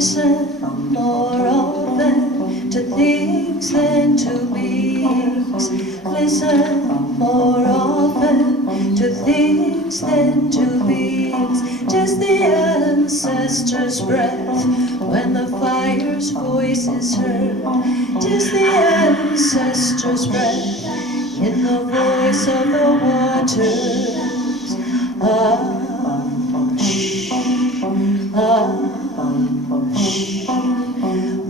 Listen more often to things than to beings. Listen more often to things than to beings. Tis the ancestors' breath when the fire's voice is heard. Tis the ancestors' breath in the voice of the waters.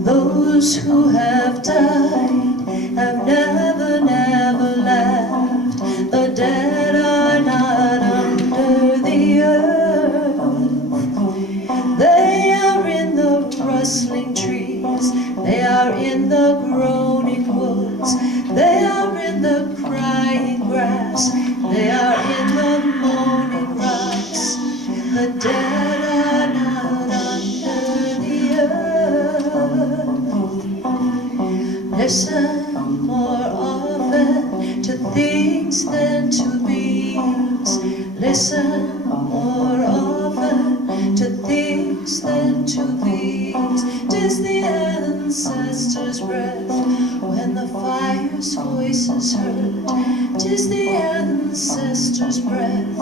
Those who have died have never, never left. The dead are not under the earth. They are in the rustling trees. They are in the groaning woods. They are in the crying grass. They are in the moaning rocks. The dead are not under the earth. Listen more often to things than to beings. Listen more often to things than to beings. 'Tis the ancestors' breath when the fire's voice is heard. 'Tis the ancestors' breath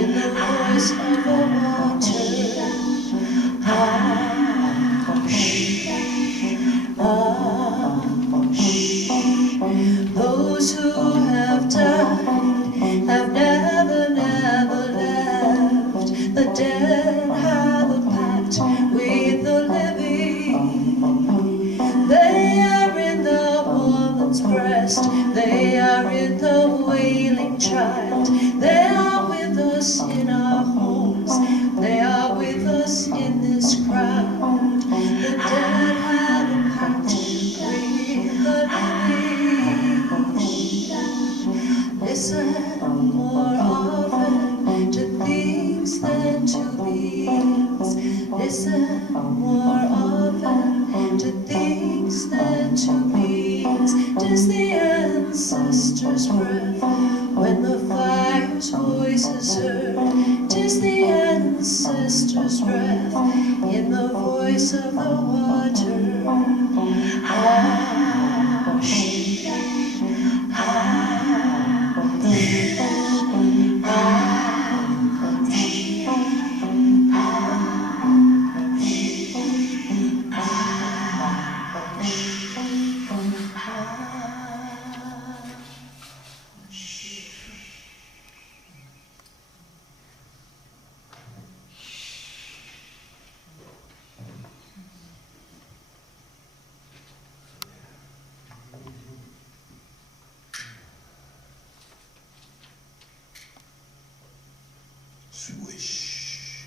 in the voice of the water. Those who have died have never, never left. The dead have a pact with the living. They are in the woman's breast. They are in the wailing child. They are with us in our homes. They are with us in this crowd. The dead have a pact with the living. Listen more often to things than to beings. Listen more often to things than to beings. 'Tis the ancestors' breath when the fire's voice is heard. 'Tis the ancestors' breath in the voice of the water. Swish.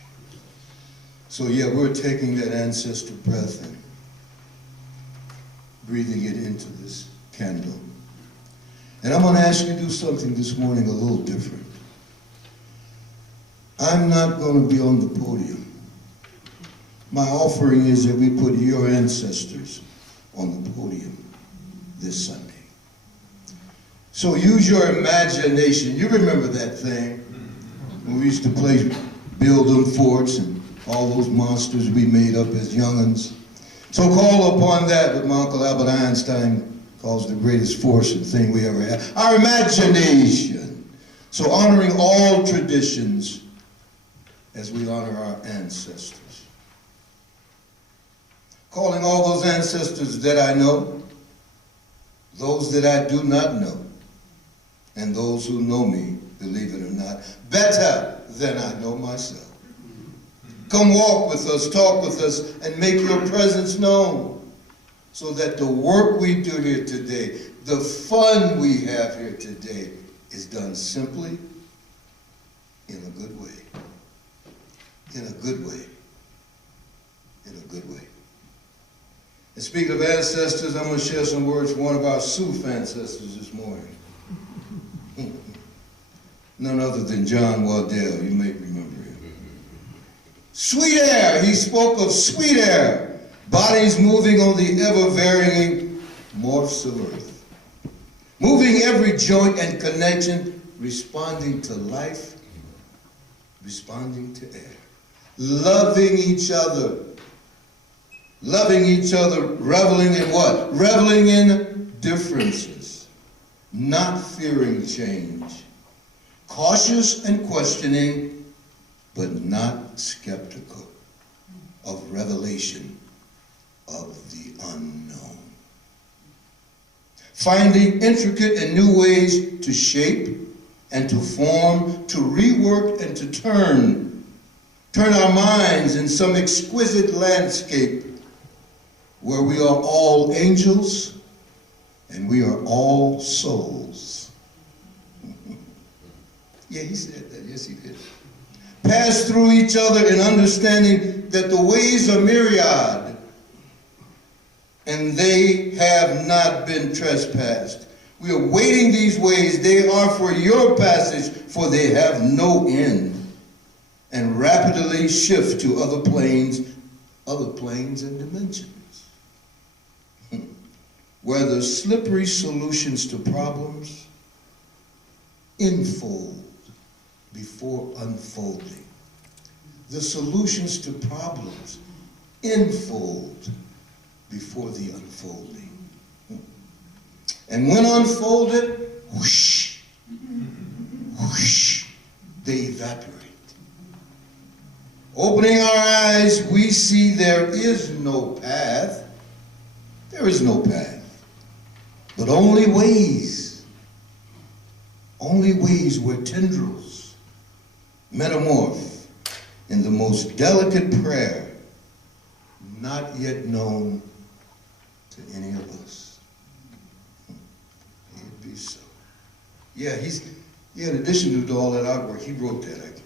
So yeah, we're taking that ancestor breath and breathing it into this candle. And I'm going to ask you to do something this morning a little different. I'm not going to be on the podium. My offering is that we put your ancestors on the podium this Sunday. So use your imagination. You remember that thing when we used to play build them forts and all those monsters we made up as young'uns. So call upon that, what my Uncle Albert Einstein calls the greatest force and thing we ever had. Our imagination. So honoring all traditions as we honor our ancestors. Calling all those ancestors that I know, those that I do not know, and those who know me, believe it or not, better than I know myself. Come walk with us, talk with us, and make your presence known so that the work we do here today, the fun we have here today, is done simply in a good way. In a good way. In a good way. And speaking of ancestors, I'm going to share some words from one of our Sioux ancestors this morning. None other than John Waddell. You may remember him. Sweet air. He spoke of sweet air. Bodies moving on the ever-varying morphs of earth. Moving every joint and connection, responding to life, responding to air. Loving each other. Loving each other, reveling in what? Reveling in differences. Not fearing change. Cautious and questioning, but not skeptical of revelation of the unknown. Finding intricate and new ways to shape and to form, to rework and to turn our minds in some exquisite landscape where we are all angels and we are all souls. Yeah, he said that. Yes, he did. Pass through each other in understanding that the ways are myriad and they have not been trespassed. We are waiting these ways. They are for your passage, for they have no end, and rapidly shift to other planes and dimensions, where the slippery solutions to problems enfold before unfolding. The solutions to problems enfold before the unfolding. And when unfolded, whoosh, whoosh, they evaporate. Opening our eyes, we see there is no path. There is no path, but only ways. Only ways where tendrils metamorph in the most delicate prayer not yet known to any of us. May it be so. Yeah, in addition to all that artwork, he wrote that.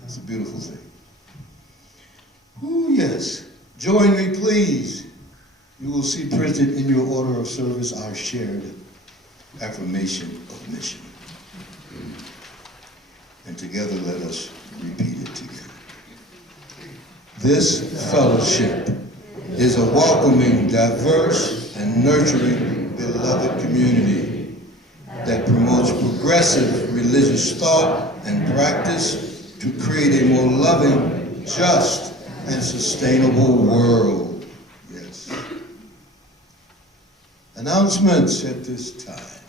That's a beautiful thing. Oh, yes. Join me, please. You will see printed in your order of service our shared affirmation of mission. And together let us repeat it together. This fellowship is a welcoming, diverse, and nurturing, beloved community that promotes progressive religious thought and practice to create a more loving, just, and sustainable world. Yes. Announcements at this time.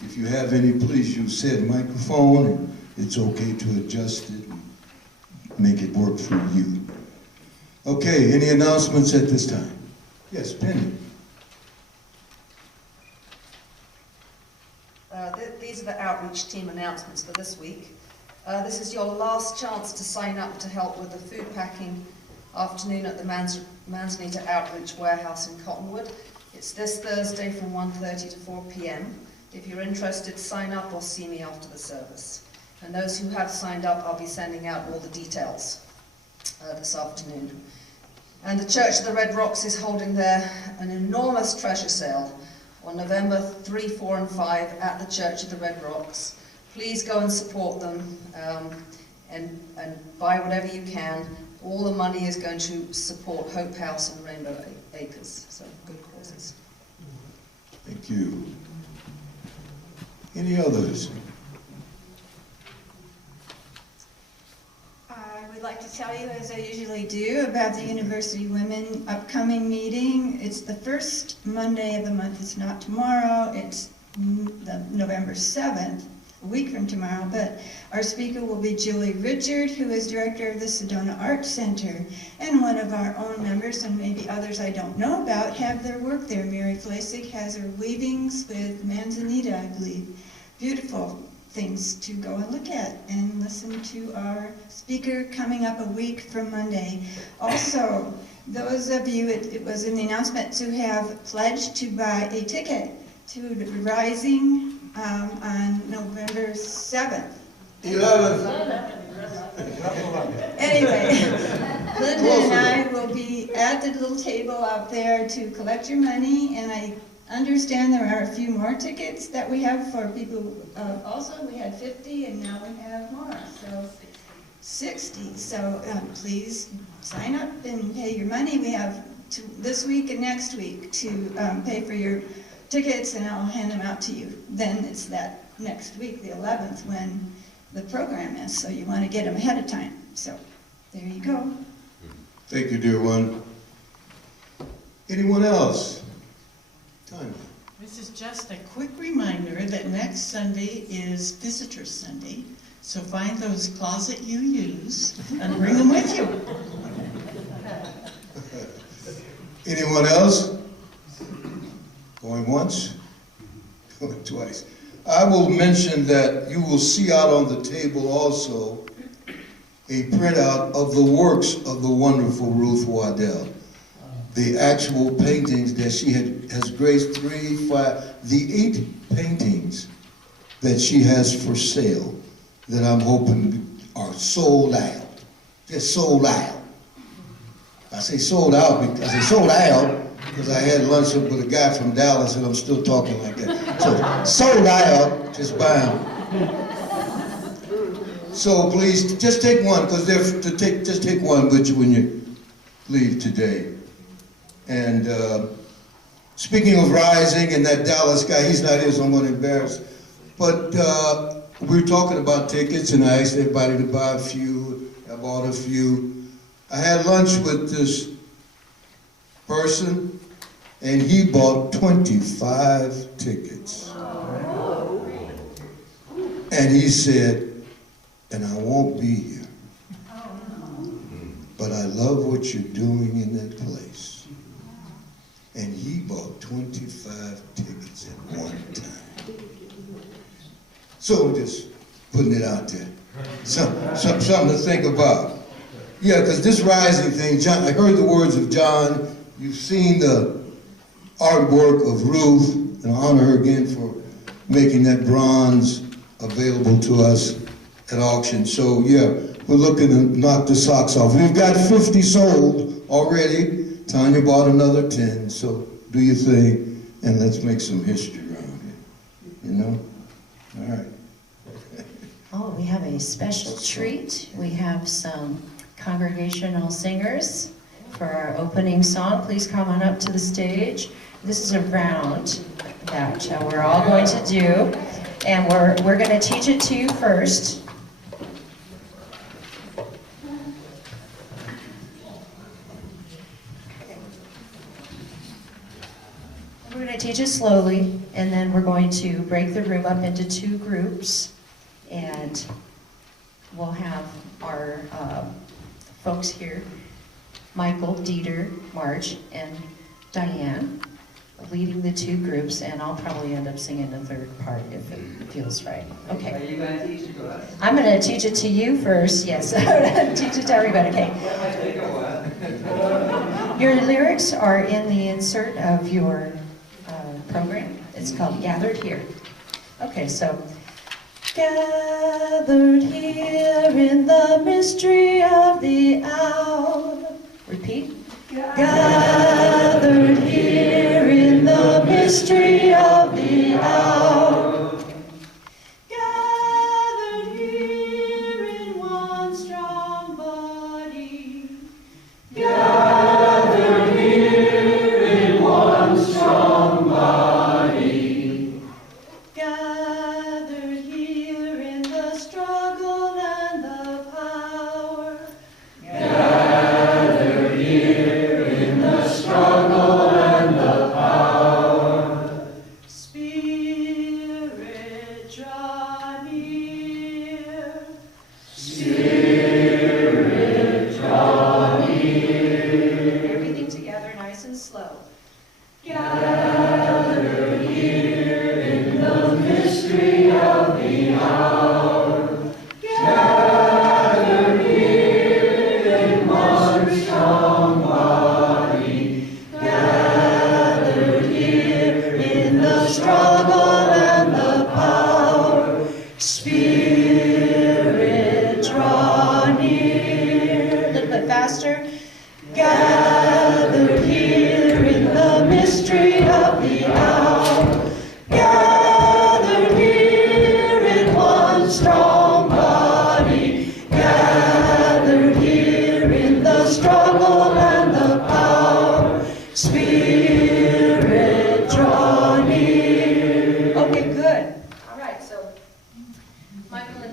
If you have any, please use said microphone. It's okay to adjust it and make it work for you. Okay, any announcements at this time? Yes, Penny. These are the outreach team announcements for this week. This is your last chance to sign up to help with the food packing afternoon at the Manzanita Outreach Warehouse in Cottonwood. It's this Thursday from 1:30 to 4 p.m. If you're interested, sign up or see me after the service. And those who have signed up, I'll be sending out all the details this afternoon. And the Church of the Red Rocks is holding an enormous treasure sale on November 3, 4, and 5 at the Church of the Red Rocks. Please go and support them and buy whatever you can. All the money is going to support Hope House and Rainbow Acres, so good causes. Thank you. Any others? I would like to tell you, as I usually do, about the University Women upcoming meeting. It's the first Monday of the month. It's not tomorrow. It's November 7th, a week from tomorrow. But our speaker will be Julie Richard, who is director of the Sedona Art Center. And one of our own members, and maybe others I don't know about, have their work there. Mary Flasig has her weavings with Manzanita, I believe. Beautiful things to go and look at and listen to our speaker coming up a week from Monday. Also, those of you, it was in the announcement, to have pledged to buy a ticket to the Rising on November 7th. 11. Anyway, Linda and I will be at the little table out there to collect your money, and I understand there are a few more tickets that we have for people. Also, we had 50, and now we have more, so 60. So please sign up and pay your money. We have this week and next week to pay for your tickets, and I'll hand them out to you. Then it's that next week, the 11th, when the program is, so you want to get them ahead of time. So there you go. Thank you, dear one. Anyone else? Tanya. This is just a quick reminder that next Sunday is Visitor Sunday, so find those closet you use and bring them with you. Anyone else? Going once? Going twice. I will mention that you will see out on the table also a printout of the works of the wonderful Ruth Waddell. The actual paintings that she has graced 3, 5, the 8 paintings that she has for sale that I'm hoping are sold out. Just sold out. I say sold out because I had lunch with a guy from Dallas and I'm still talking like that. So sold out, just buy them. So please, just take one, because just take one with you when you leave today. And speaking of rising and that Dallas guy, he's not here, so I'm going to embarrass. But we were talking about tickets, and I asked everybody to buy a few. I bought a few. I had lunch with this person, and he bought 25 tickets. And he said, and I won't be here, but I love what you're doing in that place. And he bought 25 tickets at one time. So just putting it out there. Something to think about. Yeah, because this rising thing, John, I heard the words of John. You've seen the artwork of Ruth, and I honor her again for making that bronze available to us at auction. So yeah, we're looking to knock the socks off. We've got 50 sold already. Tanya bought another 10, so do your thing, and let's make some history around here, you know? All right. Oh, we have a special treat. We have some congregational singers for our opening song. Please come on up to the stage. This is a round that we're all going to do, and we're going to teach it to you first. We're going to teach it slowly, and then we're going to break the room up into 2 groups, and we'll have our folks here, Michael, Dieter, Marge, and Diane, leading the 2 groups, and I'll probably end up singing the 3rd part if it feels right. Okay. Are you going to teach it to us? I'm going to teach it to you first, yes. Teach it to everybody, okay. That might take a while. Your lyrics are in the insert of your program. It's called Gathered Here. Okay, so gathered here in the mystery of the hour. Repeat. Gathered here in the mystery of the hour. Gathered here in one strong body. Gathered here in one strong body. Gathered here in the struggle and the power. Gathered here in the struggle and the power. Spirit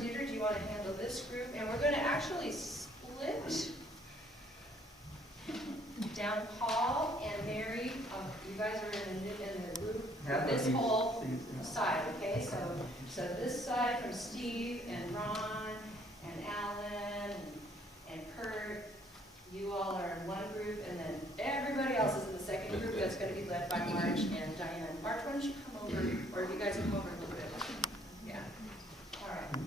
Peter, do you want to handle this group? And we're going to actually split down Paul and Mary. You guys are in the group, this whole side, okay? So this side from Steve and Ron and Alan and Kurt, you all are in one group, and then everybody else is in the second group that's going to be led by Marge and Diana. Marge, why don't you come over, or if you guys come over a little bit. Yeah. All right.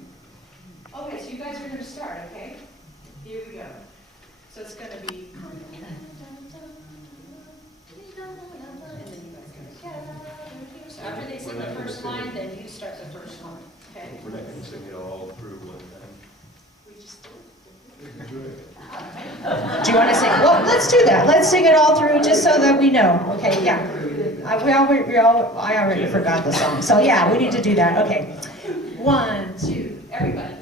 Okay, so you guys are going to start, okay? Here we go. So it's going to be... And then you guys go together. So after they sing the first line, then you start the first line, okay? We're not going to sing it all through one time. We just did. Do you want to sing? Well, let's do that. Let's sing it all through just so that we know. Okay, yeah. I already forgot the song. So yeah, we need to do that. Okay. 1, 2, everybody.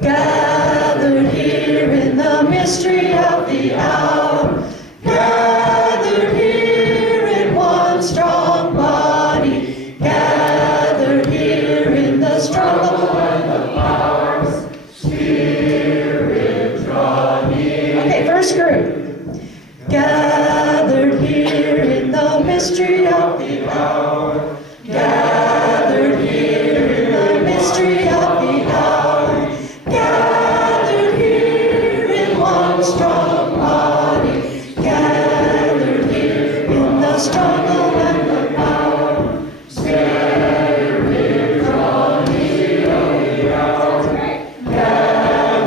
Gathered here in the mystery of the hour, gathered here in one strong body, gathered here in the struggle and the powers, Spirit draw near. Okay, first group. Gathered here in the mystery of the hour, gathered here in the mystery of the hour, gathered here in one strong body, gathered here in the struggle and the power, Spirit draw near the hour, gathered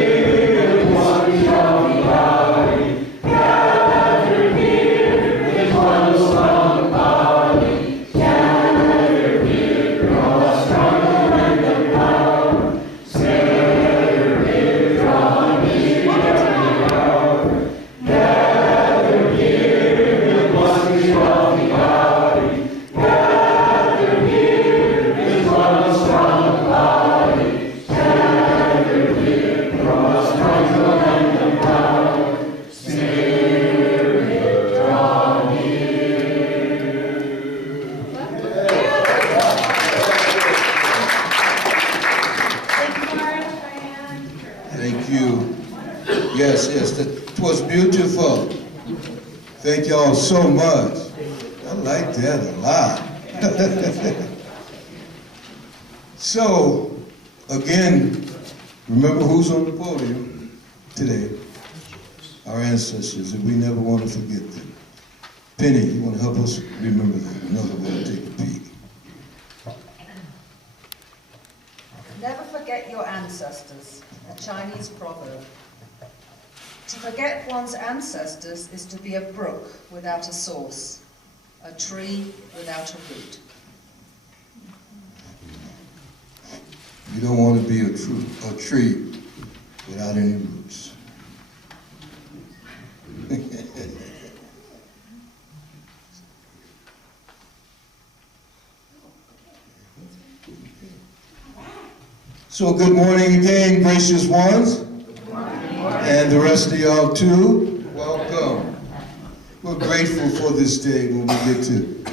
here in one strong body, gathered here in one strong body, gathered here in the struggle and the power, Spirit draw near the hour, gathered here in one strong body, gathered here in one strong body, gathered here in the struggle and the power, Spirit draw Thank you. Yes, that was beautiful. Thank y'all so much. I like that a lot. So, again, remember who's on the podium today? Our ancestors, and we never want to forget them. Penny, you want to help us remember that? Another way to take a peek. Never forget your ancestors, a Chinese proverb. To forget one's ancestors is to be a brook without a source, a tree without a root. You don't want to be a tree without any roots. So good morning again, gracious ones. And the rest of y'all too, welcome. We're grateful for this day when we get to,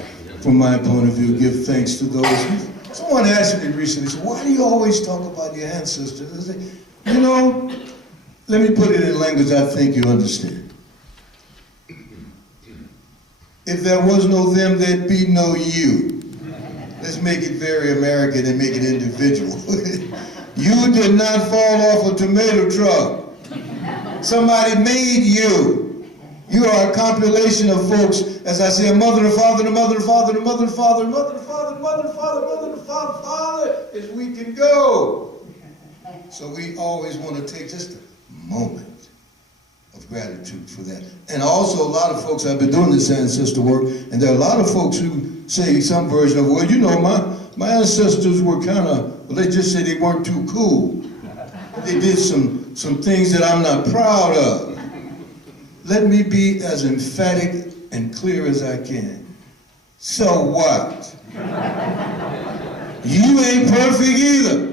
from my point of view, give thanks to those. Someone asked me recently, so why do you always talk about your ancestors? I said, you know, let me put it in language I think you understand. If there was no them, there'd be no you. Let's make it very American and make it individual. You did not fall off a tomato truck. Somebody made you. You are a compilation of folks, as I say, a mother, a father, a mother, a father, a mother, a father, a mother, a father, a mother, a father, a mother, a father, father, as we can go. So we always want to take just a moment of gratitude for that. And also a lot of folks, I've been doing this ancestor work, and there are a lot of folks who say some version of, well, you know, my ancestors were kind of, well, they just say they weren't too cool. They did some things that I'm not proud of. Let me be as emphatic and clear as I can. So what? You ain't perfect either.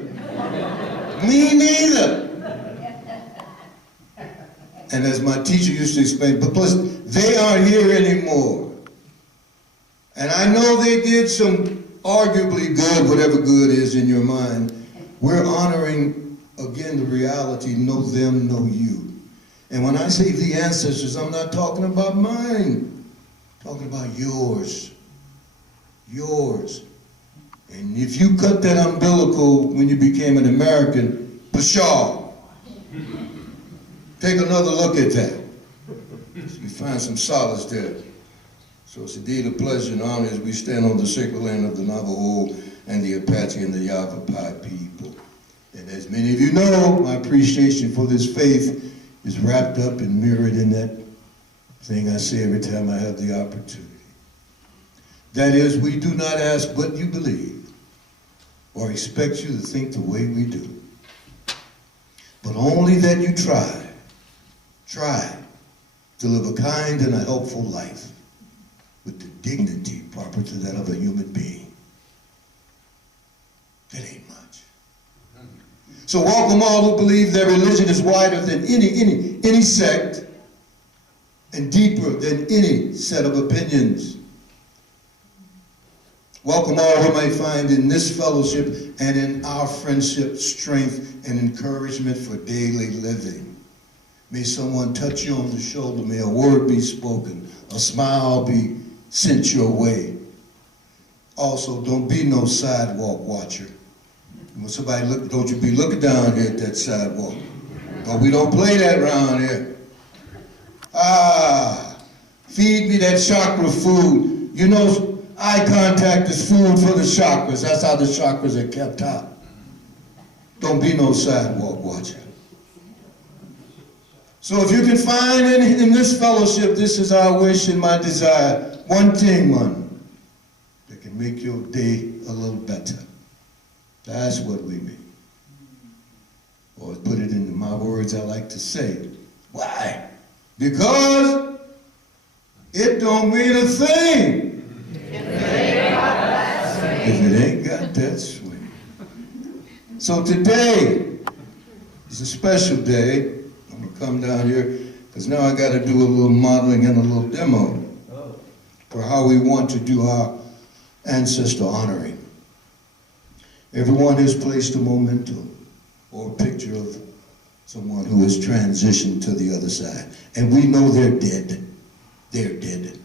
Me neither. And as my teacher used to explain, but plus, they aren't here anymore. And I know they did some arguably good, whatever good is in your mind, We're honoring, again, the reality, know them, know you. And when I say the ancestors, I'm not talking about mine. I'm talking about yours. Yours. And if you cut that umbilical when you became an American, pshaw. Take another look at that. You find some solace there. So it's indeed a pleasure and honor as we stand on the sacred land of the Navajo and the Apache and the Yavapai people. And as many of you know, my appreciation for this faith is wrapped up and mirrored in that thing I say every time I have the opportunity. That is, we do not ask what you believe or expect you to think the way we do, but only that you try to live a kind and a helpful life with the dignity proper to that of a human being. That ain't much. So welcome all who believe their religion is wider than any sect and deeper than any set of opinions. Welcome all who may find in this fellowship and in our friendship strength and encouragement for daily living. May someone touch you on the shoulder, may a word be spoken, a smile be sent your way. Also, don't be no sidewalk watcher. When somebody look, don't you be looking down here at that sidewalk. But we don't play that around here. Feed me that chakra food. You know, eye contact is food for the chakras. That's how the chakras are kept out. Don't be no sidewalk watcher. So if you can find in this fellowship, this is our wish and my desire, one thing, man, that can make your day a little better. That's what we mean. Or put it into my words I like to say. Why? Because it don't mean a thing if it ain't got that swing. So today is a special day. I'm going to come down here because now I got to do a little modeling and a little demo for how we want to do our ancestor honoring. Everyone has placed a memento or a picture of someone who has transitioned to the other side. And we know they're dead. They're dead.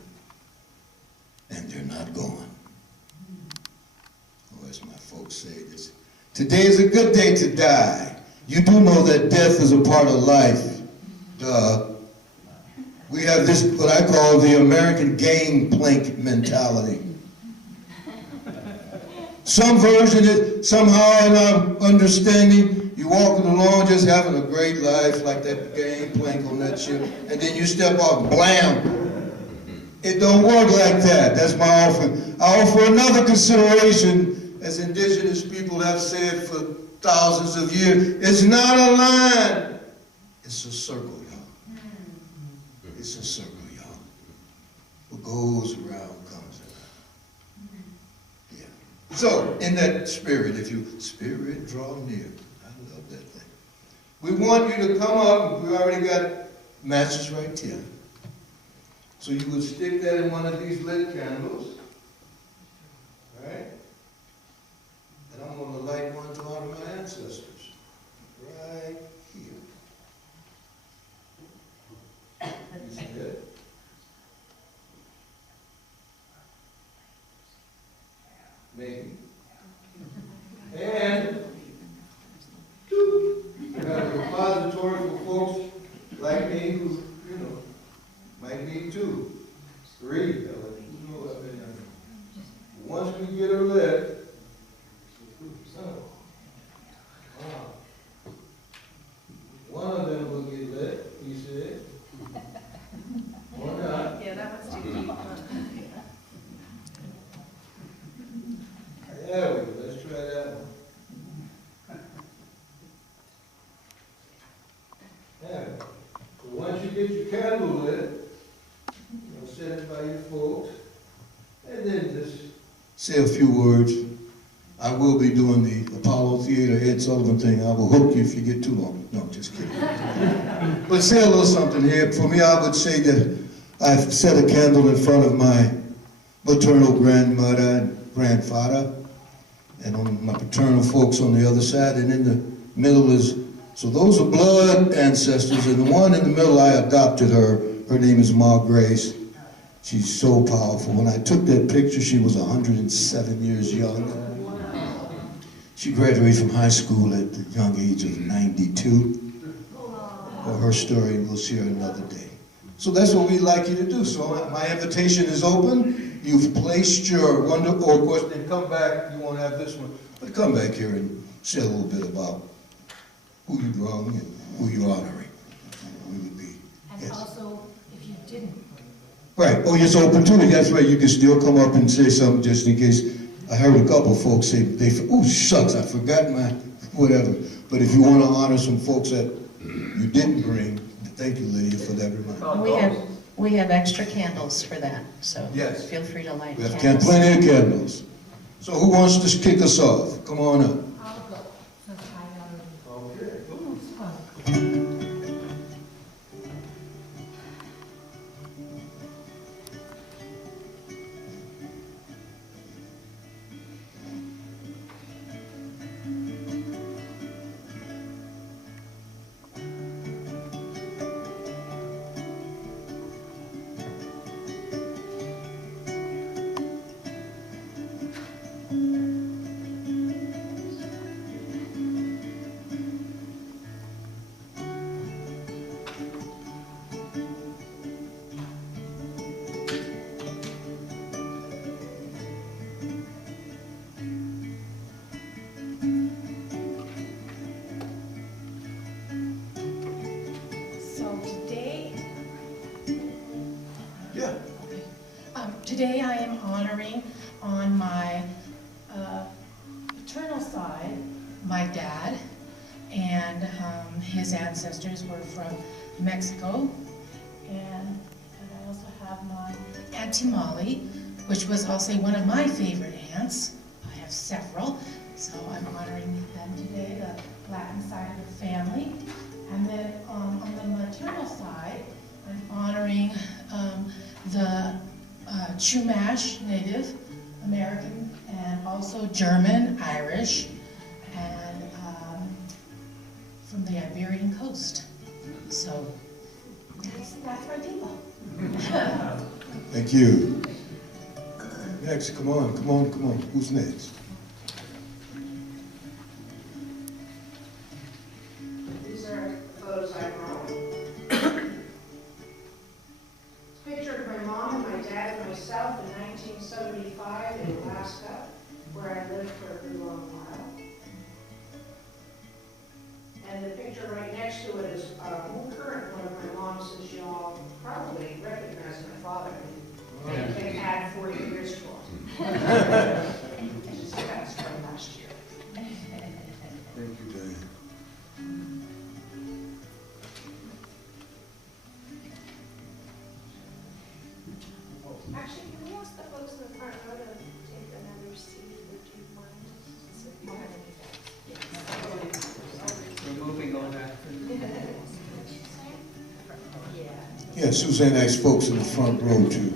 And they're not gone. Or as my folks say, this, today is a good day to die. You do know that death is a part of life. Duh. We have this, what I call the American gangplank mentality. Some version is somehow in our understanding, you're walking along just having a great life like that gangplank on that ship, and then you step off, blam. It don't work like that. That's my offering. I offer another consideration, as indigenous people have said for thousands of years. It's not a line. It's a circle, y'all. It's a circle, y'all. What goes around comes around. Yeah. So, in that spirit, if you spirit draw near, I love that thing. We want you to come up. We already got matches right here. So you would stick that in one of these lit candles. All right? And I'm going to light one to honor my ancestors. Right here. You see that? Maybe. And you have a repository for folks like me who, you know, might need 2, 3. Once we get her lit, one of them will get lit, he said. Or not. Yeah, that one's too deep. There we go. Let's try that one. There. So once you get your candle lit, you'll set it by your folks, and then just say a few words. I will be doing the Apollo Theater Ed Sullivan thing. I will hook you if you get too long. No, just kidding. But say a little something here. For me, I would say that I've set a candle in front of my maternal grandmother and grandfather. and on my paternal folks on the other side, and in the middle is, so those are blood ancestors, and the one in the middle, I adopted her. Her name is Ma Grace. She's so powerful. When I took that picture, she was 107 years young. She graduated from high school at the young age of 92. Well, her story, we'll share another day. So that's what we'd like you to do. So my invitation is open. You've placed your wonderful question, and come back, you won't have this one, but come back here and say a little bit about who you brung and who you're honoring. We would be. And Yes. also, if you didn't. Right, oh, it's open too, that's right, you can still come up and say something just in case. I heard a couple of folks say, oh shucks, I forgot my whatever. But if you want to honor some folks that you didn't bring, thank you, Lydia, for that reminder. We have extra candles for that, so Yes. feel free to light We have candles. plenty of candles. So who wants to kick us off? Come on up. I'll go, since I already. Okay. So today, Yeah. today I am honoring on my paternal side, my dad, and his ancestors were from Mexico. And I also have my Auntie Molly, which was also one of my favorite aunts. I have several, so I'm honoring them today, the Latin side of the family. And then on the maternal side, I'm honoring the Chumash Native American and also German, Irish, and from the Iberian coast. So that's my people. Thank you. Next, come on. Who's next? These are photos I brought. Picture of my mom and my dad and myself in 1975 in Alaska, where I lived for a pretty long while. And the picture right next to it is a more current one of my mom, since you all probably recognize my father. And can add 40 years to him. Just that's from last year. Thank you, Diane. Actually, can we ask the folks in the front row to take another seat, or do you mind? We're moving on that. Yeah, Suzanne asked folks in the front row to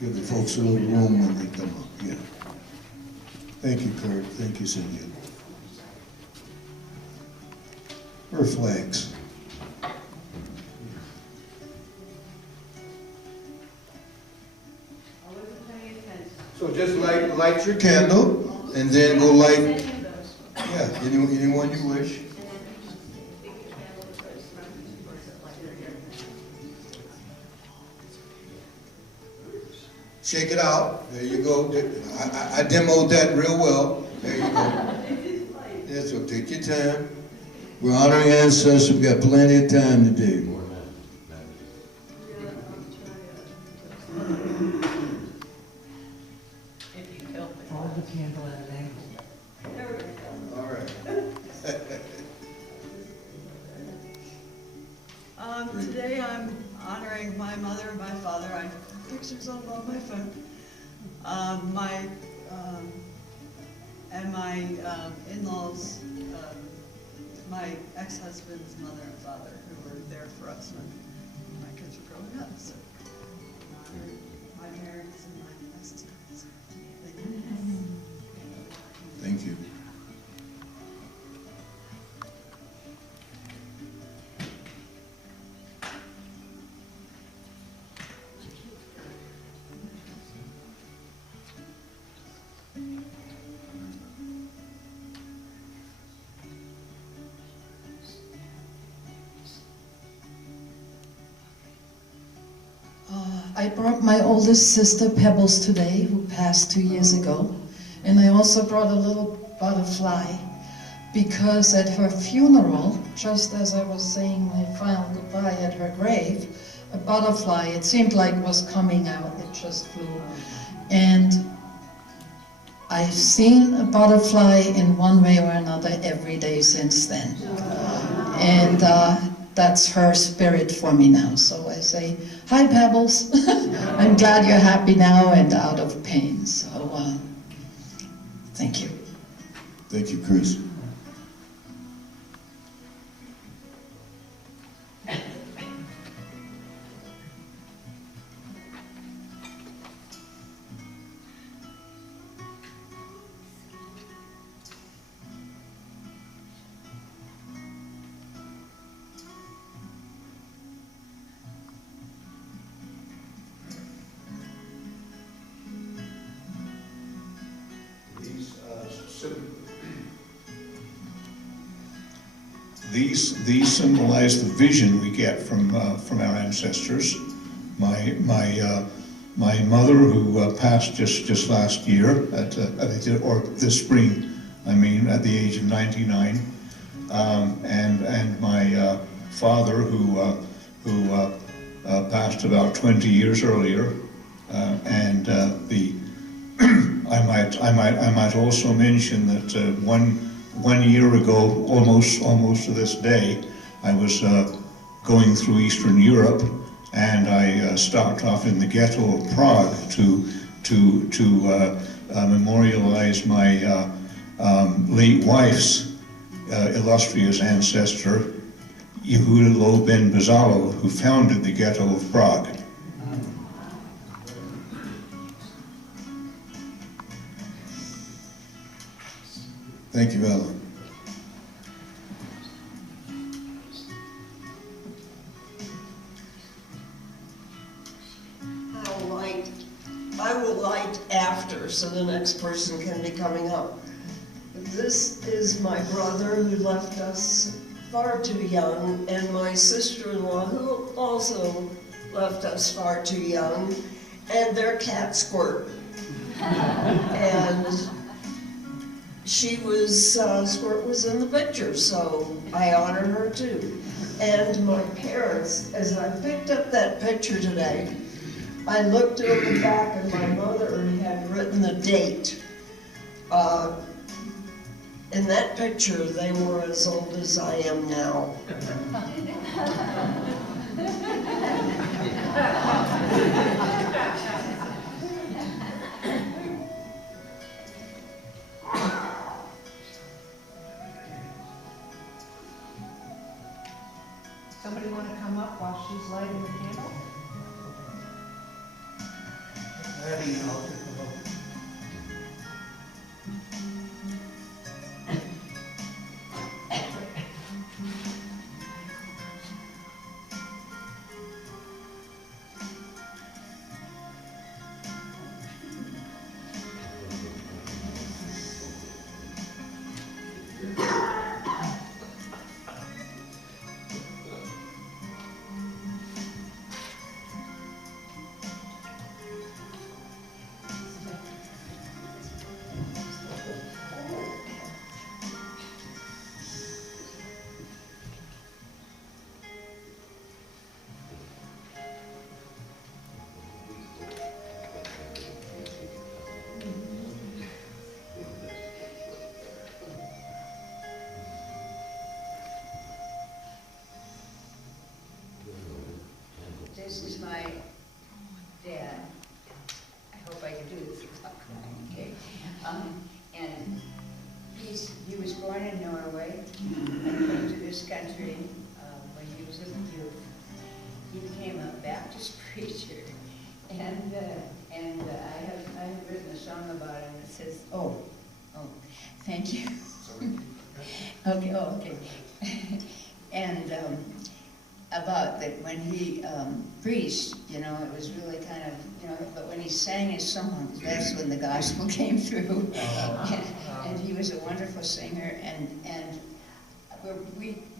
give the folks a little room when they come up. Yeah. Thank you, Kurt. Thank you, Cynthia. Her flags. So just light your candle, and then go light. Yeah, anyone you wish. Shake it out. There you go. I demoed that real well. There you go. Yeah, so take your time. We're honoring ancestors. We've got plenty of time today. Hold the candle at an angle. All right. Today I'm honoring my mother and my father. I have pictures of them on my phone. And my in-laws, my ex-husband's mother and father, who were there for us when my kids were growing up. So I'm honoring my parents and my ancestors. blessing. Thank you. I brought my oldest sister Pebbles today, who passed 2 years ago, and I also brought a little butterfly because at her funeral, just as I was saying my final goodbye at her grave, a butterfly, it seemed like was coming out, it just flew. And I've seen a butterfly in one way or another every day since then. And that's her spirit for me now. So I say, hi Pebbles, I'm glad you're happy now and out of pain. So thank you. Thank you, Chris. These symbolize the vision we get from our ancestors. My mother, who passed just last year, or this spring, I mean, at the age of 99, and my father, who passed about 20 years earlier, and I might also mention that one year ago, almost to this day, I was going through Eastern Europe, and I stopped off in the ghetto of Prague to memorialize my late wife's illustrious ancestor, Yehuda ben Bezalel, who founded the ghetto of Prague. Thank you, Ella. I will light after, so the next person can be coming up. This is my brother who left us far too young, and my sister-in-law who also left us far too young, and their cat Squirt. And Squirt was in the picture, so I honor her too. And my parents, as I picked up that picture today, I looked over the back and my mother had written the date. In that picture, they were as old as I am now. Somebody want to come up while she's lighting the candle? This is my dad. I hope I can do this without crying, okay? And he was born in Norway and came to this country when he was a youth. He became a Baptist preacher And I have written a song about it, and it says, thank you. Okay, okay. And about that when he preached, you know, it was really kind of, you know, but when he sang his songs, that's when the gospel came through. And he was a wonderful singer, and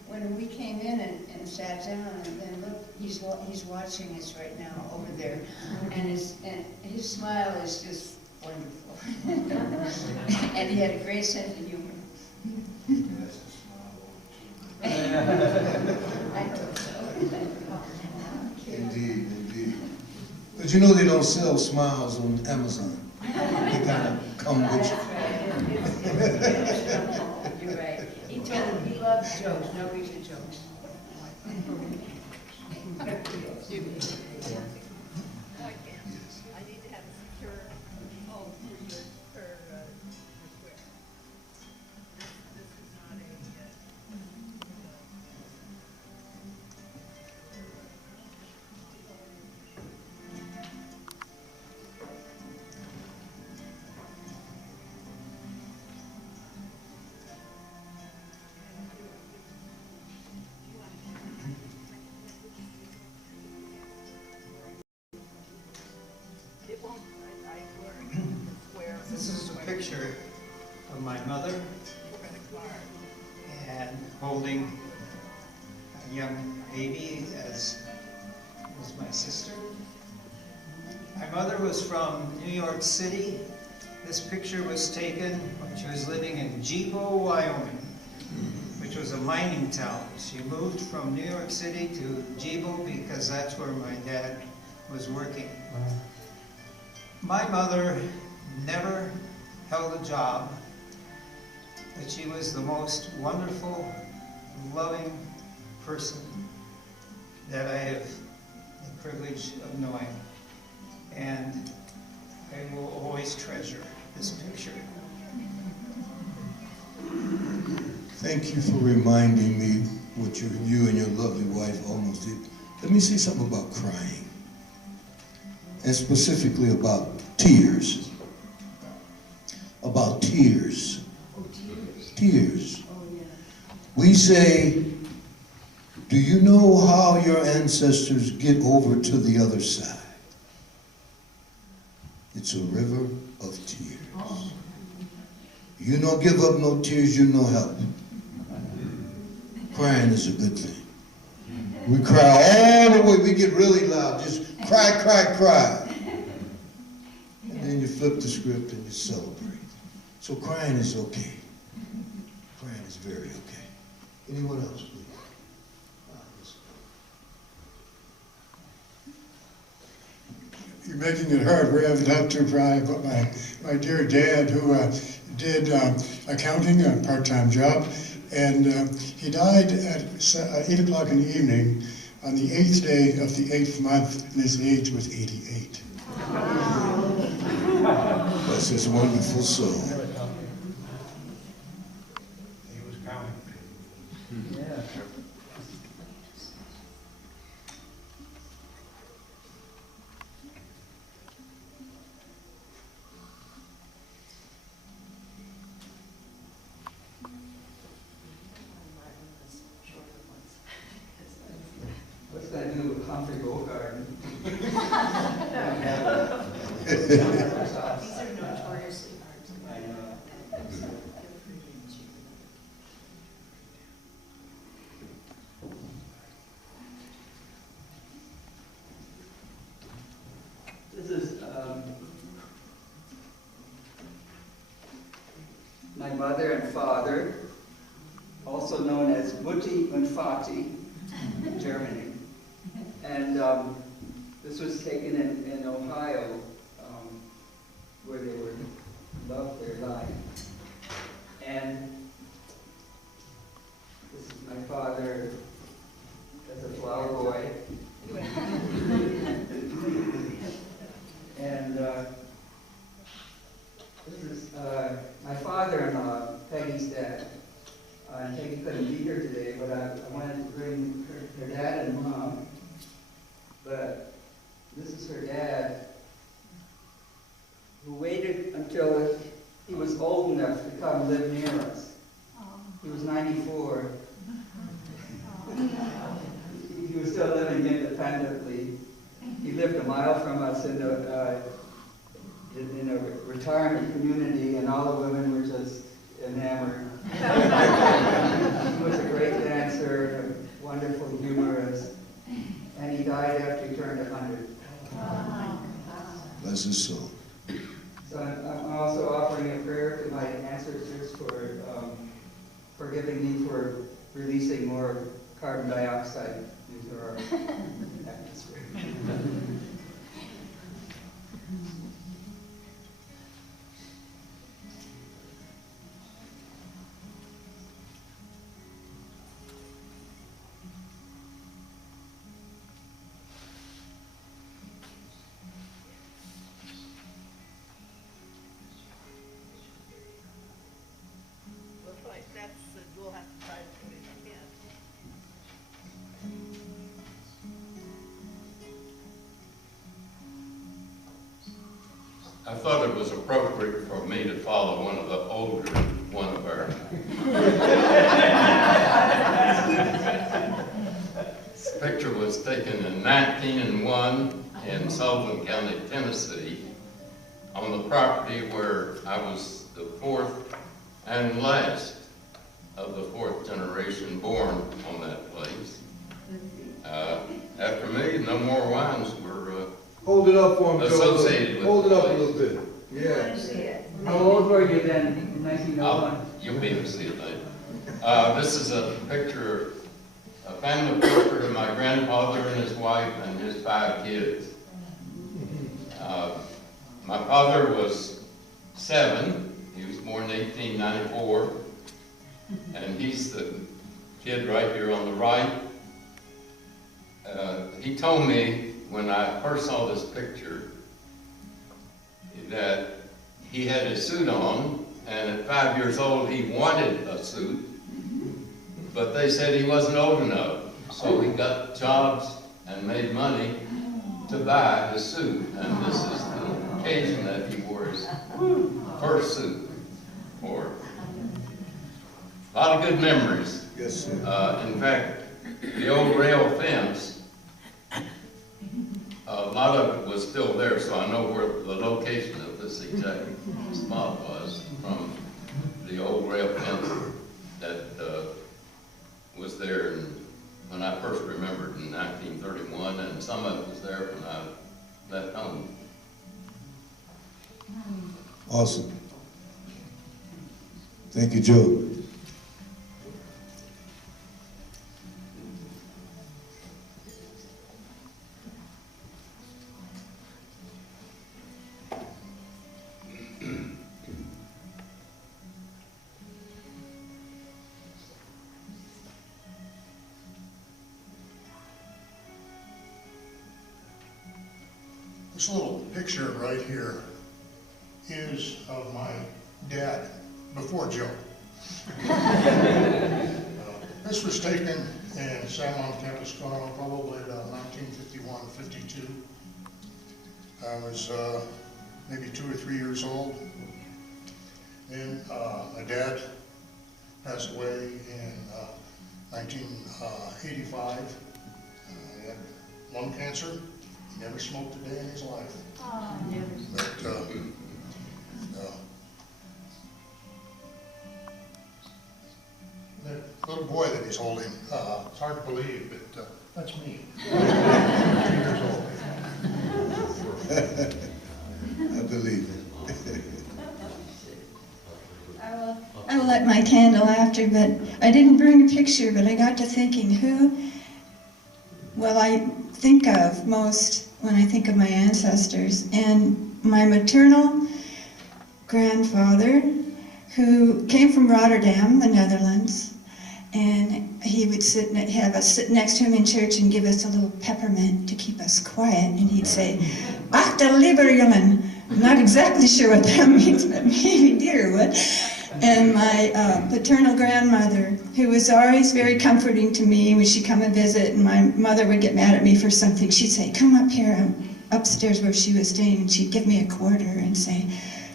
when we came in and sat down, and look, he's watching us right now over there, and his smile is just wonderful. And he had a great sense of humor. I hope so. Indeed, indeed. But you know they don't sell smiles on Amazon. They kind of come with you. You're right. He told him he loves jokes. Nobody should jokes. This is a picture of my mother and holding a young baby as was my sister. My mother was from New York City. This picture was taken when she was living in Jibo, Wyoming, which was a mining town. She moved from New York City to Jibo because that's where my dad was working. My mother never held a job, but she was the most wonderful, loving person that I have the privilege of knowing. And I will always treasure this picture. Thank you for reminding me what you and your lovely wife almost did. Let me say something about crying, and specifically about tears. About tears. Oh, tears. Tears. Oh, yeah. We say, do you know how your ancestors get over to the other side? It's a river of tears. Oh. You don't give up no tears, you no help. Crying is a good thing. We cry all the way, we get really loud, just cry, cry, cry. And then you flip the script and you celebrate. So crying is okay. Crying is very okay. Anyone else, please? You're making it hard. We have not to cry, but my dear dad, who did accounting, a part-time job, and he died at 8 o'clock in the evening on the 8th day of the 8th month, and his age was 88. Bless his wonderful soul. He was counting. Yeah. What's that new Humphrey Bogart? These are notoriously hard to I know. This is my mother and father, also known as Mutti und Vati, in Germany. And this was taken in Ohio, where they were loved their life. And this is my father as a flower boy. And this is my father-in-law, Peggy's dad. And Peggy couldn't be here today, but I wanted to bring her dad and mom. But this is her dad old enough to come live near us. He was 94. He was still living independently. He lived a mile from us in a retirement community, and all the women were just enamored. He was a great dancer, a wonderful humorist, and he died after he turned 100. Bless his soul. So I'm also offering a prayer to my ancestors for forgiving me for releasing more carbon dioxide into our atmosphere. We'll have to try to do it again. I thought it was appropriate for me to follow one of the older one of our. This picture was taken in 1901 in Sullivan County, Tennessee, on the property where I was the fourth and last of the fourth generation born on that place. After me, no more wines were hold it up for him, associated with hold it up a place. little bit. Yeah. How old were you then in 1901? You'll be able to see it later. This is a picture, a family portrait of my grandfather and his wife and his 5 kids. My father was 7. He was born in 1894. And he's the kid right here on the right. He told me when I first saw this picture that he had his suit on, and at 5 years old he wanted a suit, but they said he wasn't old enough. So he got jobs and made money to buy his suit, and this is the occasion that he wore his first suit. For a lot of good memories. Yes, sir. In fact, the old rail fence, a lot of it was still there, so I know where the location of this exact spot was from the old rail fence that was there when I first remembered in 1931, and some of it was there when I left home. Awesome. Thank you, Joe. This little picture right here is of my dad before Joe. This was taken in San Juan Capistrano, probably about 1951, 52. I was maybe 2 or 3 years old. Then my dad passed away in 1985. He had lung cancer. He never smoked a day in his life. Oh, But that little boy that he's holding, it's hard to believe, but that's me. 3 years old. I believe it. I will light my candle after, but I didn't bring a picture, but I got to thinking who I think of most when I think of my ancestors. And my maternal grandfather, who came from Rotterdam, the Netherlands, and he would have us sit next to him in church and give us a little peppermint to keep us quiet, and he'd say, "Ach, der lieber Jongen." I'm not exactly sure what that means, but maybe dear would. And my paternal grandmother, who was always very comforting to me when she'd come and visit, and my mother would get mad at me for something, she'd say, "Come up here," upstairs where she was staying, and she'd give me a quarter and say,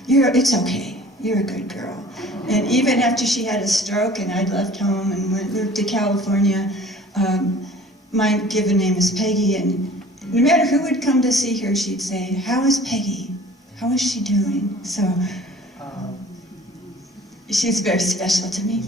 "It's okay. You're a good girl. And even after she had a stroke and I'd left home and moved to California, my given name is Peggy, and no matter who would come to see her, she'd say, "How is Peggy? How is she doing?" So she's very special to me.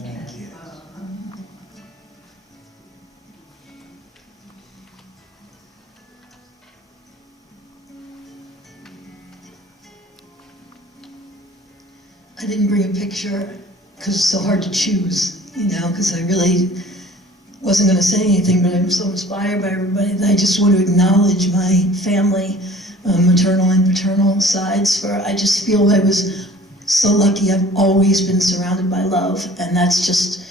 I didn't bring a picture because it's so hard to choose, you know, because I really wasn't going to say anything, but I'm so inspired by everybody that I just want to acknowledge my family, maternal and paternal sides. I just feel I was so lucky. I've always been surrounded by love, and that's just,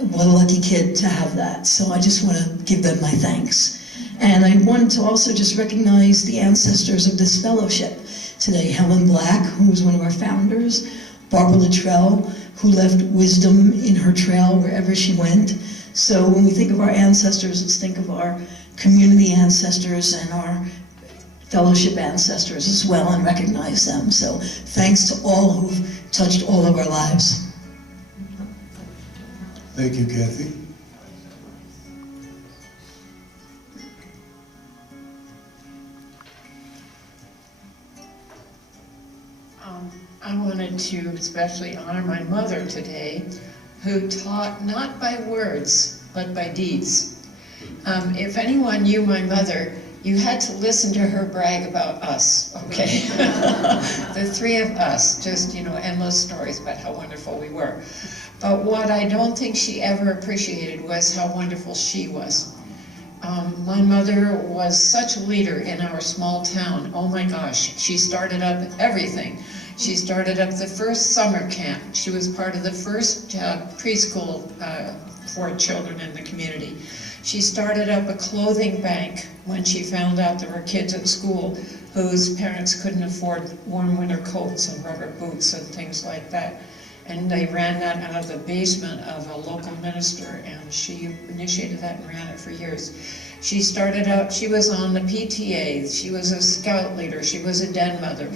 what a lucky kid to have that. So I just want to give them my thanks. And I wanted to also just recognize the ancestors of this fellowship today. Helen Black, who was one of our founders, Barbara Luttrell, who left wisdom in her trail wherever she went. So when we think of our ancestors, let's think of our community ancestors and our fellowship ancestors as well and recognize them. So thanks to all who've touched all of our lives. Thank you, Kathy. I wanted to especially honor my mother today, who taught not by words, but by deeds. If anyone knew my mother, you had to listen to her brag about us, okay? The three of us, just, you know, endless stories about how wonderful we were. But what I don't think she ever appreciated was how wonderful she was. My mother was such a leader in our small town. Oh my gosh, she started up everything. She started up the first summer camp. She was part of the first preschool for children in the community. She started up a clothing bank when she found out there were kids at school whose parents couldn't afford warm winter coats and rubber boots and things like that. And they ran that out of the basement of a local minister, and she initiated that and ran it for years. She started out, she was on the PTA, she was a scout leader, she was a den mother.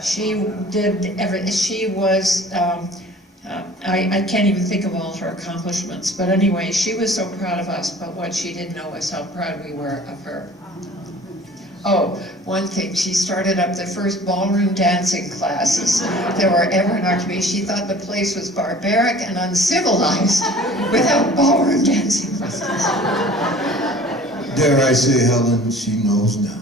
She did everything. She was, I can't even think of all her accomplishments, but anyway, she was so proud of us, but what she didn't know was how proud we were of her. Oh, one thing, she started up the first ballroom dancing classes there were ever in our community. She thought the place was barbaric and uncivilized without ballroom dancing lessons. Dare I say, Helen, she knows now.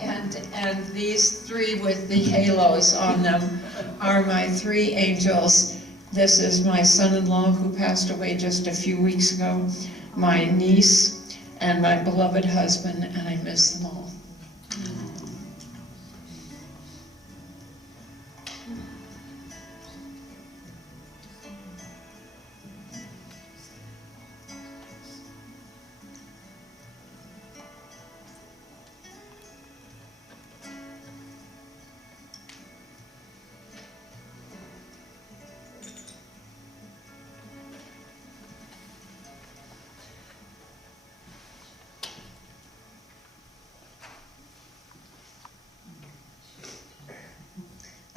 And these three with the halos on them are my three angels. This is my son-in-law who passed away just a few weeks ago, my niece, and my beloved husband, and I miss them all.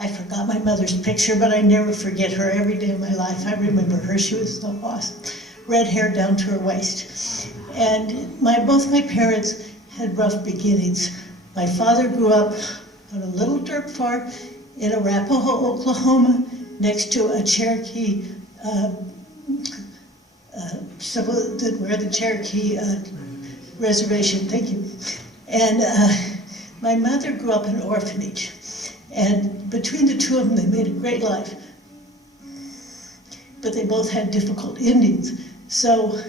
I forgot my mother's picture, but I never forget her every day of my life. I remember her. She was so awesome. Red hair down to her waist. And both my parents had rough beginnings. My father grew up on a little dirt farm in Arapahoe, Oklahoma, next to a Cherokee, where the Cherokee reservation, thank you. And my mother grew up in an orphanage. And between the two of them, they made a great life. But they both had difficult endings. So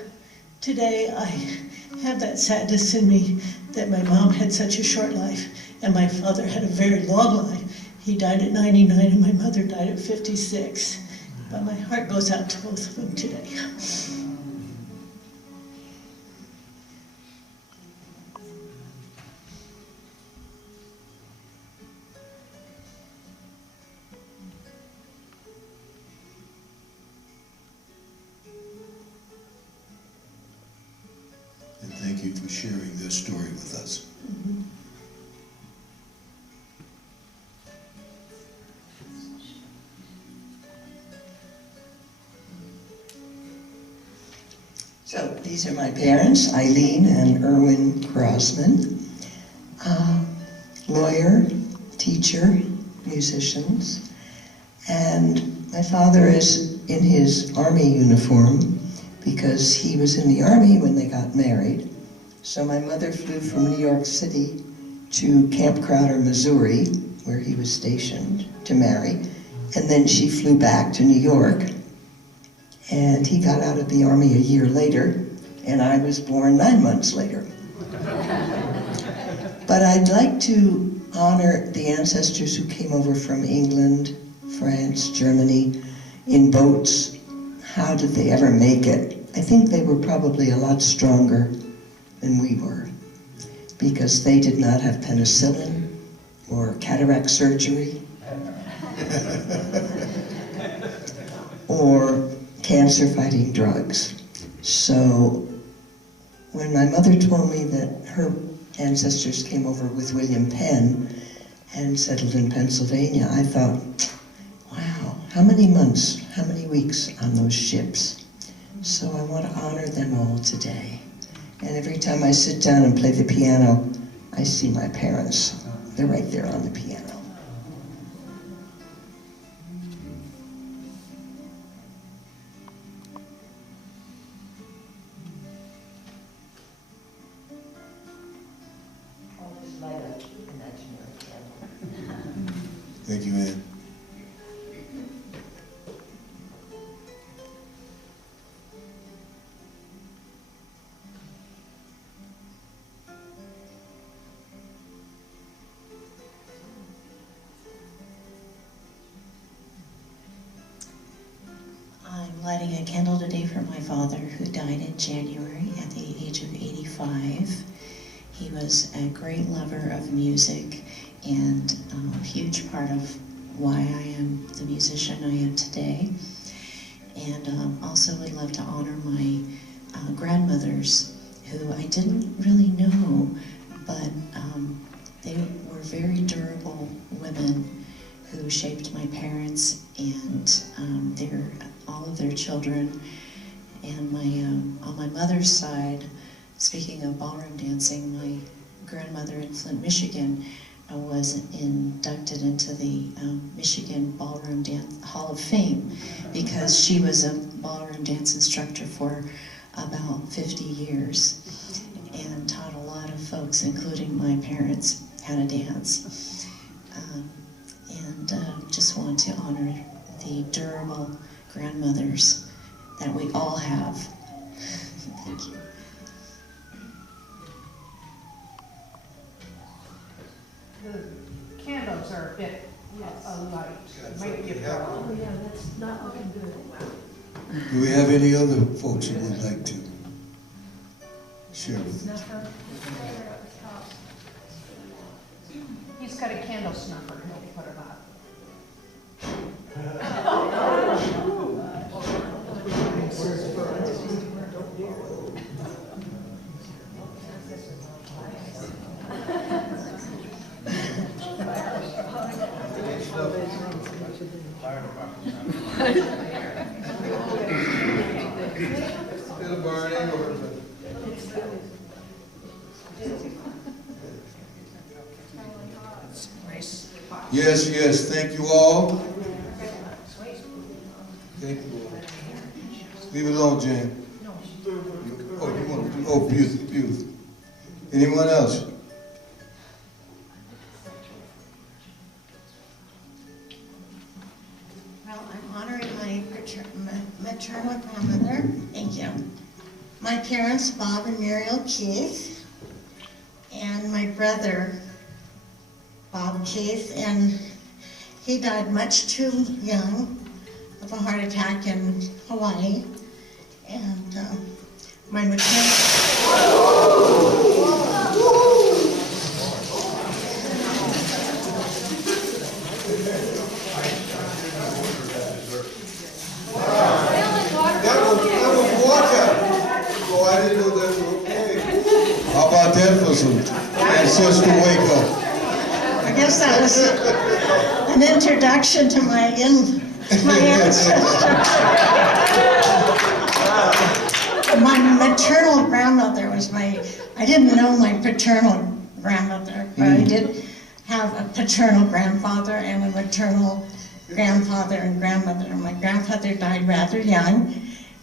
today I have that sadness in me that my mom had such a short life and my father had a very long life. He died at 99 and my mother died at 56. But my heart goes out to both of them today. And thank you for sharing this story with us. Mm-hmm. So these are my parents, Eileen and Erwin Crossman, lawyer, teacher, musicians, and my father is in his army uniform because he was in the army when they got married. So my mother flew from New York City to Camp Crowder, Missouri, where he was stationed, to marry, and then she flew back to New York, and he got out of the army a year later, and I was born 9 months later. But I'd like to honor the ancestors who came over from England, France, Germany, in boats. How did they ever make it? I think they were probably a lot stronger than we were, because they did not have penicillin or cataract surgery or cancer-fighting drugs. So when my mother told me that her ancestors came over with William Penn and settled in Pennsylvania, I thought, wow, how many months, how many weeks on those ships? So I want to honor them all today. And every time I sit down and play the piano, I see my parents. They're right there on the piano. Thank you, Ann. I'm lighting a candle today for my father, who died in January at the age of 85. He was a great lover of music and a huge part of why I am the musician I am today. And also would love to honor my grandmothers, who I didn't really know, but they were very durable women who shaped my parents and all of their children. And on my mother's side, speaking of ballroom dancing, my grandmother in Flint, Michigan was inducted into the Michigan Ballroom Dance Hall of Fame because she was a ballroom dance instructor for about 50 years and taught a lot of folks, including my parents, how to dance. Just want to honor the durable grandmothers that we all have. Thank you. The candles are a bit light. Might be a problem. Oh, yeah, that's not looking good. Do we have any other folks who would like to share with us? Snuffer. He's got a candle snuffer. He'll put it on. Still burning or? Yes, yes, thank you all. Thank you all. Leave it alone, Jane. Oh, you want to? Oh, beautiful. Anyone else? Well, I'm honoring my maternal grandmother. Thank you. My parents, Bob and Muriel Keith, and my brother, Bob Keith, and he died much too young of a heart attack in Hawaii. And my That was water. Oh, I didn't know that was okay. How about that for some ancestor wake up? I guess that was an introduction to my ancestors. My maternal grandmother was I didn't know my paternal grandmother, but I did have a paternal grandfather and a maternal grandfather and grandmother. My grandfather died rather young,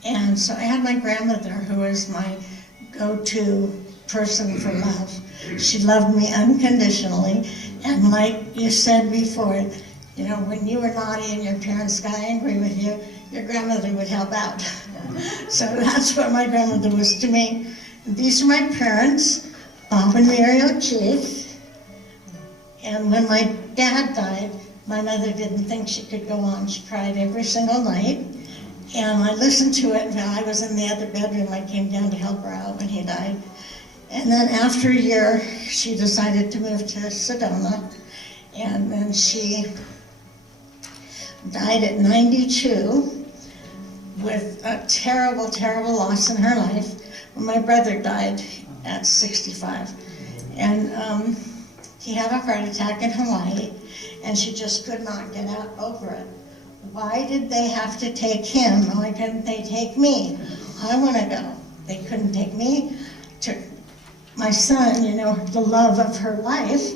and so I had my grandmother, who was my go-to person for love. She loved me unconditionally, and like you said before, you know, when you were naughty and your parents got angry with you, your grandmother would help out. So that's what my grandmother was to me. And these are my parents, Bob and Muriel Keith. And when my dad died, my mother didn't think she could go on. She cried every single night. And I listened to it while I was in the other bedroom. I came down to help her out when he died. And then after a year, she decided to move to Sedona. And then she died at 92 with a terrible, terrible loss in her life. My brother died at 65. And he had a heart attack in Hawaii, and she just could not get out over it. Why did they have to take him? Why couldn't they take me? I want to go. They couldn't take me. Took my son, you know, the love of her life.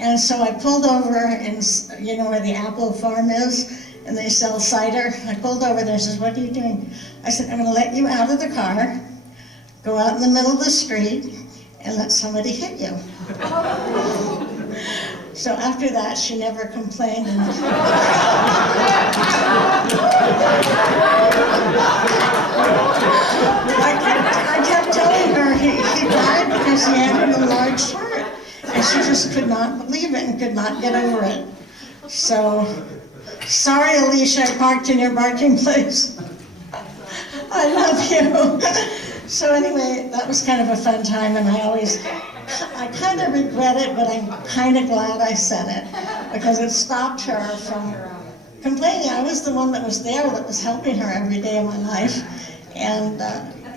And so I pulled over in, you know, where the apple farm is, and they sell cider. I pulled over there and says, "What are you doing?" I said, "I'm going to let you out of the car, go out in the middle of the street, and let somebody hit you." So after that, she never complained. I kept telling her he died because he had an enlarged heart. And she just could not believe it and could not get over it. So, sorry, Alicia, I parked in your parking place. I love you. So anyway, that was kind of a fun time, and I kind of regret it, but I'm kind of glad I said it, because it stopped her from complaining. I was the one that was there that was helping her every day of my life, and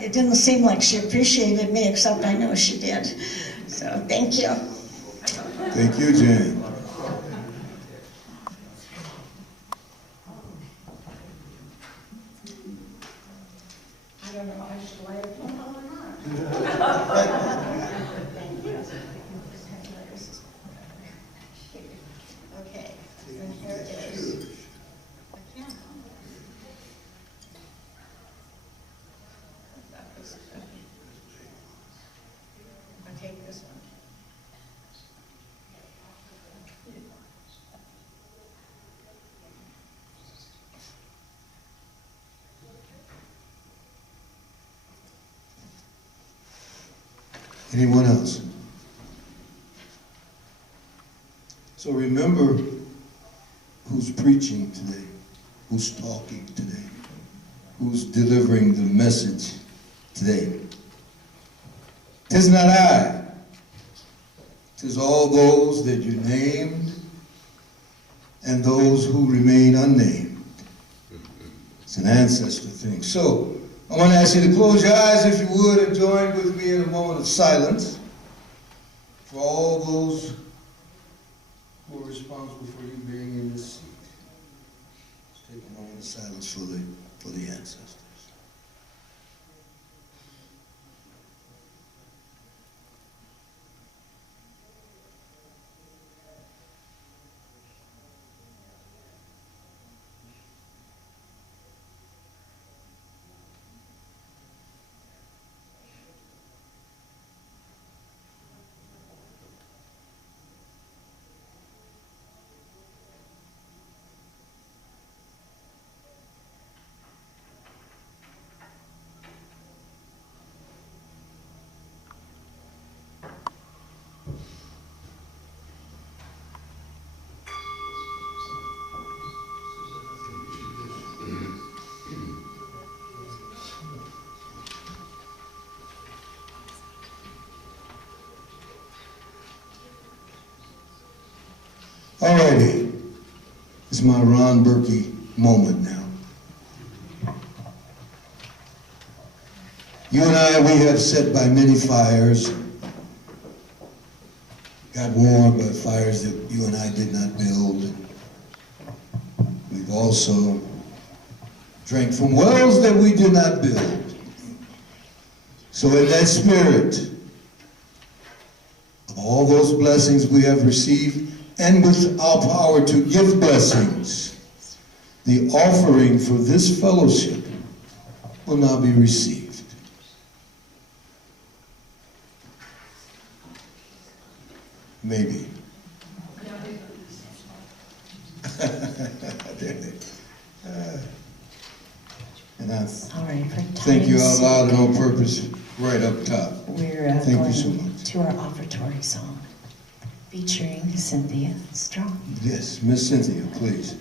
it didn't seem like she appreciated me, except I know she did. So thank you. Thank you, Jan. I don't know if I should lay it on or not. Thank you. Okay, and here it is. I can't. I'll take this one. Anyone else? So remember who's preaching today, who's talking today, who's delivering the message today. 'Tis not I, 'tis all those that you named and those who remain unnamed. It's an ancestor thing. So I want to ask you to close your eyes, if you would, and join with me in a moment of silence for all those who are responsible for you being in this seat. Let's take a moment of silence for the ancestors. Alrighty, it's my Ron Berkey moment now. You and I, we have sat by many fires, got warmed by fires that you and I did not build. We've also drank from wells that we did not build. So in that spirit of all those blessings we have received, and with our power to give blessings, the offering for this fellowship will now be received. Maybe. And I All right, for thank you out time's loud and sake, on purpose right up top. We're Thank going you so much. to our offertory song featuring Cynthia Strong. Yes, Miss Cynthia, please.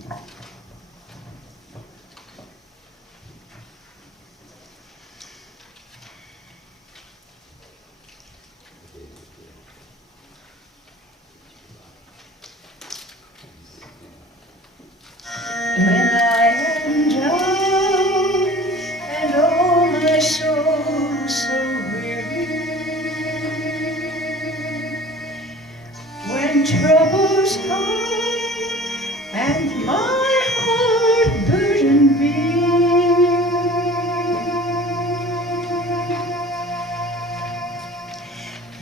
When I am down and oh my soul so weary, when troubles come and my heart burden be,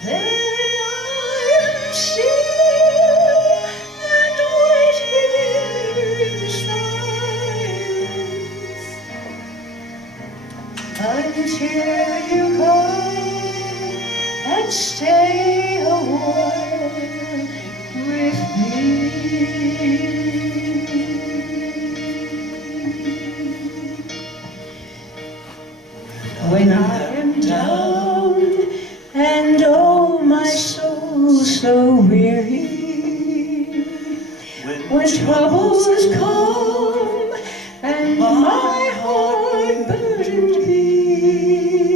then I am still and wait here in silence until you come and stay a while with me. When I am down and oh my soul so weary, when troubles come and my heart burdened be,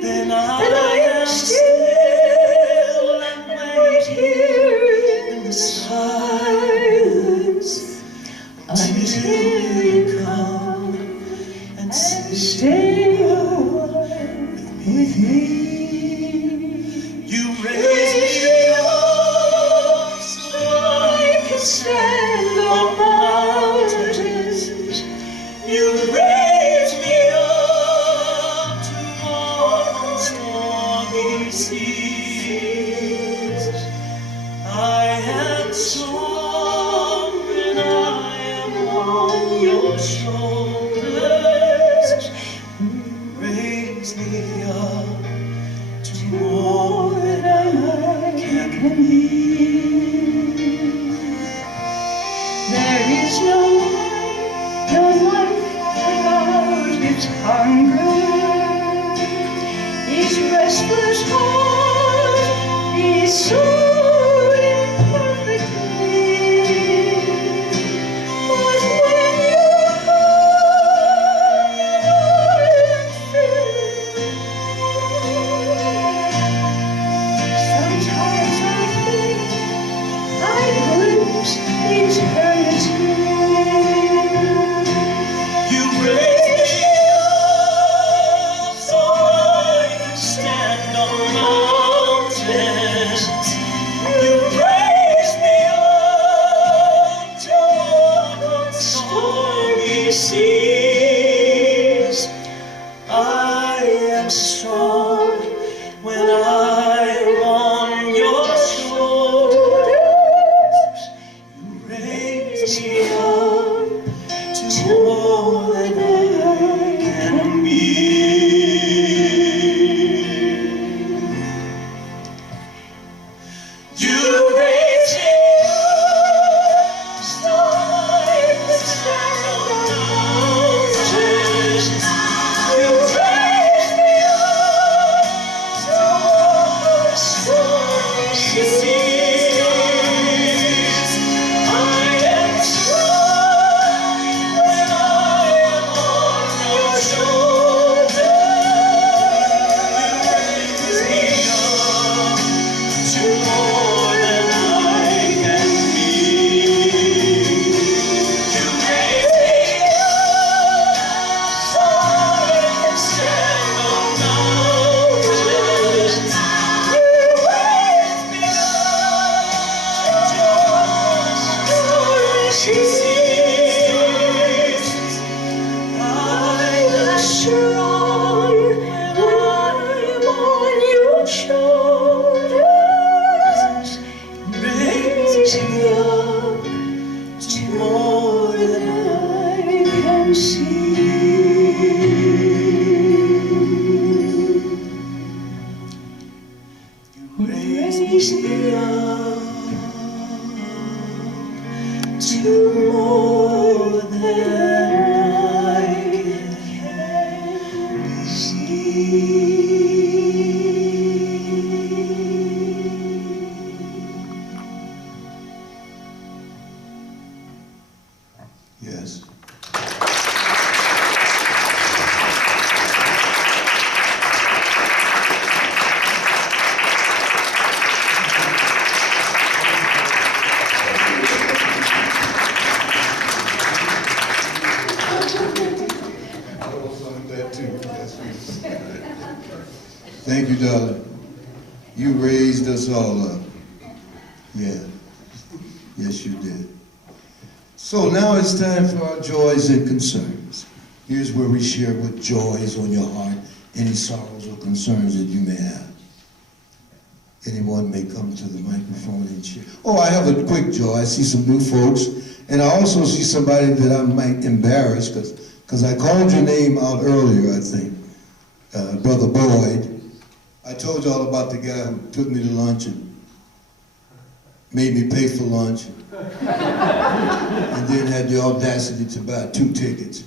then I am still and wait here in the silence until you come and stay a while with me. You raise me up so I can stand on mountains. You raise me up to walk on stormy seas. I am strong when I am on your shoulders. You raise me up to more than I can be. There is no life without its hunger, its restless heart, its soul imperfectly. But when you come, I am filled. Sometimes I think I glimpse eternity. You raise me up so I can stand on mountains. You raise me up to walk on stormy seas. I am strong when I'm on your shoulders. You raise me up to more than I can be. You raise me up so I can stand on mountains. You raise me up to walk on stormy seas. I am strong. to more than I can see. Yes. Thank you, darling. You raised us all up. Yeah. Yes, you did. So now it's time for our joys and concerns. Here's where we share what joys on your heart, any sorrows or concerns that you may have. Anyone may come to the microphone and share. Oh, I have a quick joy. I see some new folks, and I also see somebody that I might embarrass because I called your name out earlier, I think, Brother Boyd. I told y'all about the guy who took me to lunch and made me pay for lunch, and then had the audacity to buy 2 tickets.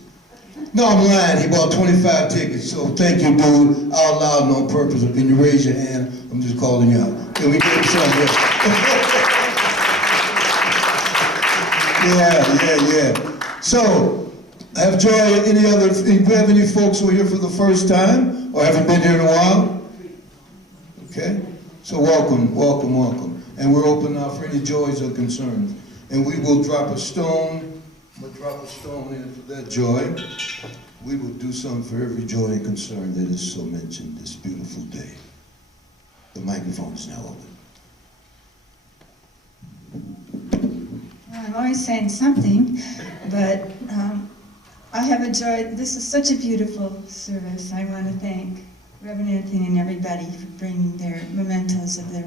No, I'm lying. He bought 25 tickets. So thank you, dude, out loud and on purpose. Can you raise your hand? I'm just calling you out. Can we get some? Yeah. So, have joy. Do you have any folks who are here for the first time or haven't been here in a while? Okay. So welcome. And we're open now for any joys or concerns. And we will drop a stone. I'm going to drop a stone in for that joy. We will do something for every joy and concern that is so mentioned this beautiful day. The microphone is now open. I'm always saying something, but I have a joy. This is such a beautiful service. I want to thank Reverend Anthony and everybody for bringing their mementos of their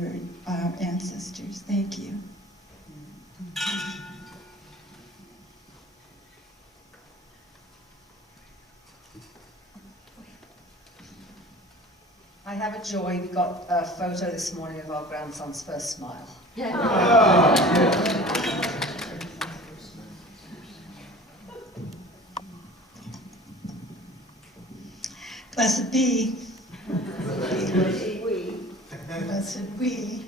ancestors. Thank you. I have a joy. We got a photo this morning of our grandson's first smile. Blessed be. Blessed we.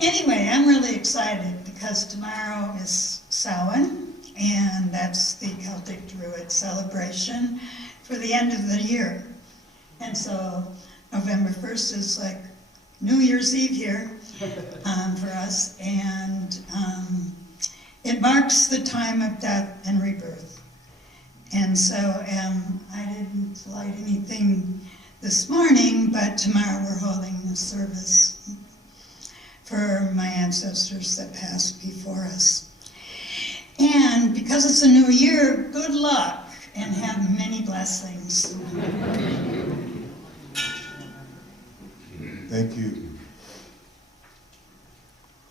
Anyway, I'm really excited because tomorrow is Samhain, and that's the Celtic Druid celebration for the end of the year. And so November 1st is like New Year's Eve here for us, and it marks the time of death and rebirth. And so I didn't light anything this morning, but tomorrow we're holding a service for my ancestors that passed before us. And because it's a new year, good luck and have many blessings. Thank you.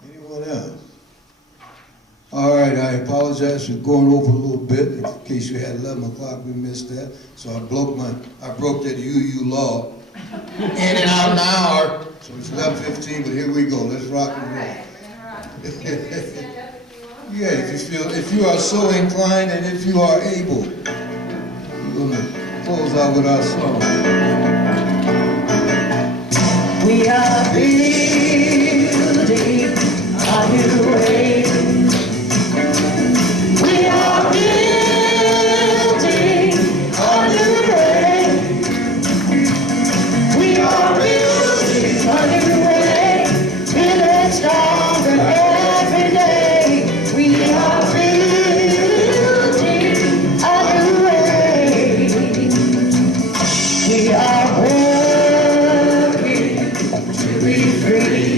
Anyone else? All right, I apologize for going over a little bit. In case you had 11 o'clock, we missed that. So I broke that UU law. In and out an hour. So it's 11:15, but here we go. Let's rock and roll. Yeah, if you are so inclined and if you are able, we're going to close out with our song. We are building a new way. We are building a new way. We are building a new way. Feeling stronger every day. We are building a new way. We are working to be free.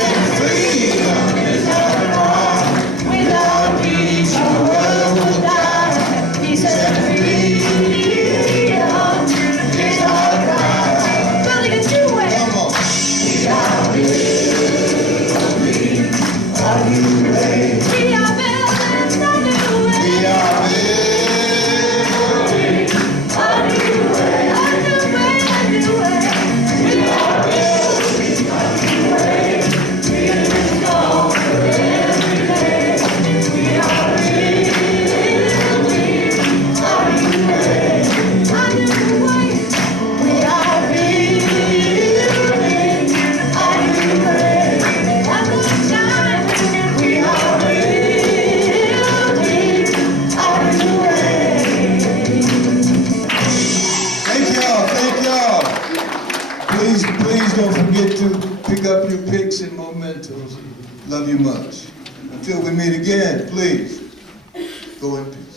said freedom is our law. Without peace, our world will die. He said freedom is our right. Building a new way. Come on. We are building a new way. We are building a new way. We are building a new way. A new way, a new way. We are building a new way. We are going every day. We are building a new way. A new way. We are building a new way. One more time. We are building a new way. Thank y'all, thank y'all. Please don't forget to pick up your picks and mementos. Love you much. Until we meet again, please go in peace.